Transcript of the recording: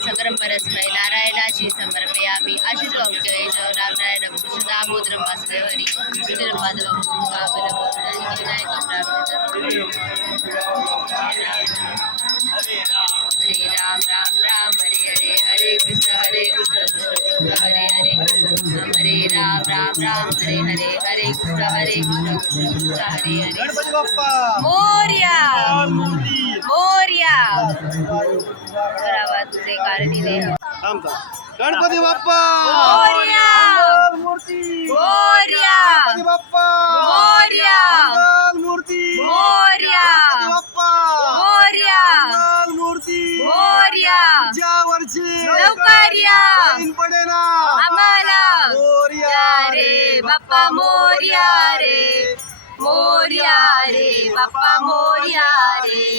सगरं परस्मै नारायणाची समर्पयामि अशितो अंक्यवैजो नारायणं दामोदरं वासुदेवहरि विठ्ठलं माधवं गोविन्दं विनायकं हरे राम राम राम हरे हरे हरे कृष्ण हरे हरे हरे राम राम राम हरे हरे हरे कृष्ण हरे हरे गणपती बाप्पा मोरया मोरया करावा तुझे कारणी देह गणपती बाप्पा मोरया मूर्ती मोरया गणपती बाप्पा मोरया मूर्ती मोरया बाप्पा मोरया मूर्ती मोरया ज्या वर्षी लवकर या पडे ना आम्हाला मोरया रे बाप्पा मोरया रे मोरया रे बाप्पा मोरया रे